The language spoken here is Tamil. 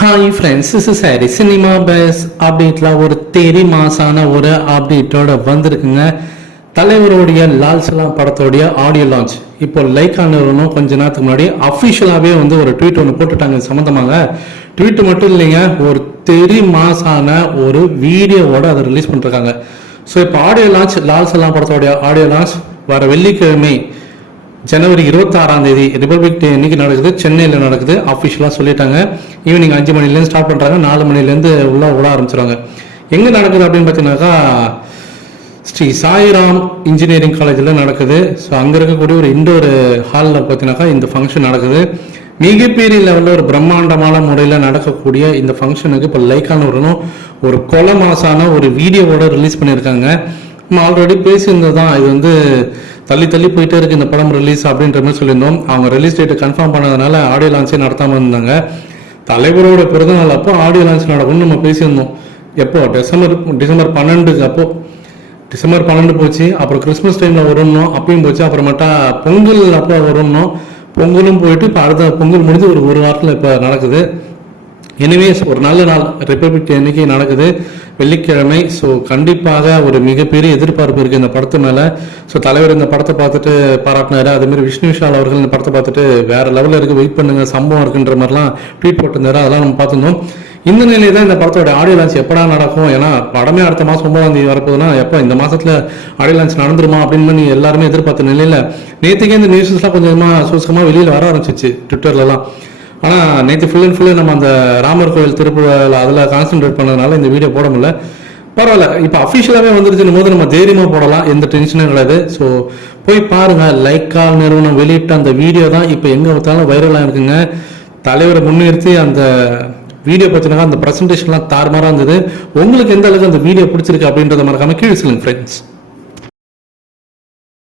Hi friends is sorry cinema base அப்டேட்டில் ஒரு தெரி மாசான ஒரு அப்டேட்டோட வந்திருக்குங்க. தலைவருடைய லால் படத்தோடைய ஆடியோ லான்ச் இப்போ லைக் நிறுவனம் கொஞ்ச நேரத்துக்கு முன்னாடி அஃபிஷியலாகவே வந்து ஒரு ட்வீட் ஒன்று போட்டுட்டாங்க சம்மந்தமாக ட்வீட் மட்டும் இல்லைங்க ஒரு தெரி மாசான ஒரு வீடியோவோட அதை ரிலீஸ் பண்ணிருக்காங்க. ஸோ இப்போ ஆடியோ லான்ச் லால் படத்தோடைய ஆடியோ லான்ச் வர வெள்ளிக்கிழமை ஜனவரி இருபத்தாறாம் தேதி ரிபப்ளிக் டே இன்னைக்கு நடக்குது. சென்னையில் நடக்குது. அஃபிஷியலாக சொல்லிட்டாங்க. ஈவினிங் அஞ்சு மணிலேருந்து ஸ்டார்ட் பண்ணுறாங்க நாலு மணிலேருந்து உள்ள விட ஆரம்பிச்சிருவாங்க. எங்கே நடக்குது அப்படின்னு பார்த்தீங்கன்னாக்கா ஸ்ரீ சாய்ராம் இன்ஜினியரிங் காலேஜில் நடக்குது. ஸோ அங்கே இருக்கக்கூடிய ஒரு இண்டோர் ஹாலில் பார்த்தீங்கன்னாக்கா இந்த ஃபங்க்ஷன் நடக்குது. மிகப்பெரிய லெவலில் ஒரு பிரம்மாண்டமான முறையில் நடக்கக்கூடிய இந்த ஃபங்க்ஷனுக்கு இப்போ லைக்கான ஒரு கொலை மாசான ஒரு வீடியோவோட ரிலீஸ் பண்ணியிருக்காங்க. நம்ம ஆல்ரெடி பேசியிருந்தது தான் இது வந்து தள்ளி தள்ளி போயிட்டே இருக்கு இந்த படம் ரிலீஸ் அப்படின்ற மாதிரி சொல்லியிருந்தோம். அவங்க ரிலீஸ் டேட்டை கன்ஃபார்ம் பண்ணதுனால ஆடியோ லான்ச்சே நடத்தாமல் இருந்தாங்க. தலைவரோட பிறந்தநாள் அப்போ ஆடியோ லான்ச் நடக்கும்னு நம்ம பேசியிருந்தோம். எப்போ? டிசம்பர் டிசம்பர் பன்னெண்டுக்கு அப்போ. டிசம்பர் பன்னெண்டு போச்சு. அப்புறம் கிறிஸ்மஸ் டைமில் வரும்னோம். அப்பயும் போச்சு. அப்புறமேட்டா பொங்கல் அப்போ வரும்னோம். பொங்கலும் போயிட்டு இப்போ அடுத்த பொங்கல் முடிஞ்சு ஒரு ஒரு வாரத்தில் இப்போ நடக்குது. எனிவேஸ் ஒரு நல்ல நாள் ரிப்பப்ளிக் டே அன்னைக்கு நடக்குது. வெள்ளிக்கிழமை ஸோ கண்டிப்பாக ஒரு மிகப்பெரிய எதிர்பார்ப்பு இருக்குது இந்த படத்து மேலே. ஸோ தலைவர் இந்த படத்தை பார்த்துட்டு பாராட்டினாரு. அதேமாதிரி விஷ்ணு விஷால் அவர்கள் இந்த படத்தை பார்த்துட்டு வேற லெவலில் இருக்குது வெயிட் பண்ணுங்க சம்பவம் இருக்குன்ற மாதிரிலாம் ட்வீட் போட்டிருந்தாரு. அதெல்லாம் நம்ம பார்த்துருந்தோம். இந்த நிலையில தான் இந்த படத்தோட ஆடியோ லான்ச் எப்படா நடக்கும்? ஏன்னா படமே அடுத்த மாதம் ஒன்பதாம் தேதி வரப்போகுதுன்னா எப்போ இந்த மாதத்தில் ஆடியோ லான்ச் நடந்துருமா அப்படின்னு பண்ணி எல்லாருமே எதிர்பார்த்த நிலையில் நேற்றுக்கே இந்த நியூஸஸ்லாம் கொஞ்சமாக சூசகமாக வெளியில் வர ஆரம்பிச்சிச்சு ட்விட்டர்லலாம் ஆனால் நேற்று ஃபுல் அண்ட் ஃபுல்லு நம்ம அந்த ராமர் கோவில் திருப்பூரில் அதில் கான்சென்ட்ரேட் பண்ணதுனால இந்த வீடியோ போட முடியல. பரவாயில்ல இப்போ அஃபிஷியலாகவே வந்துருச்சுன்னு போது நம்ம தைரியமாக போடலாம். எந்த டென்ஷனும் கிடையாது. ஸோ போய் பாருங்கள் லைக்கால் நிறுவனம் வெளியிட்ட அந்த வீடியோ தான் இப்போ எங்கே பார்த்தாலும் வைரலாக இருக்குங்க. தலைவரை முன்னிறுத்தி அந்த வீடியோ பார்த்தீங்கன்னா அந்த ப்ரெசன்டேஷன்லாம் தாறுமாறாக இருந்தது. உங்களுக்கு எந்த அளவுக்கு அந்த வீடியோ பிடிச்சிருக்கு அப்படின்றத மறக்காமல் கீழே சொல்லுங்கள் ஃப்ரெண்ட்ஸ்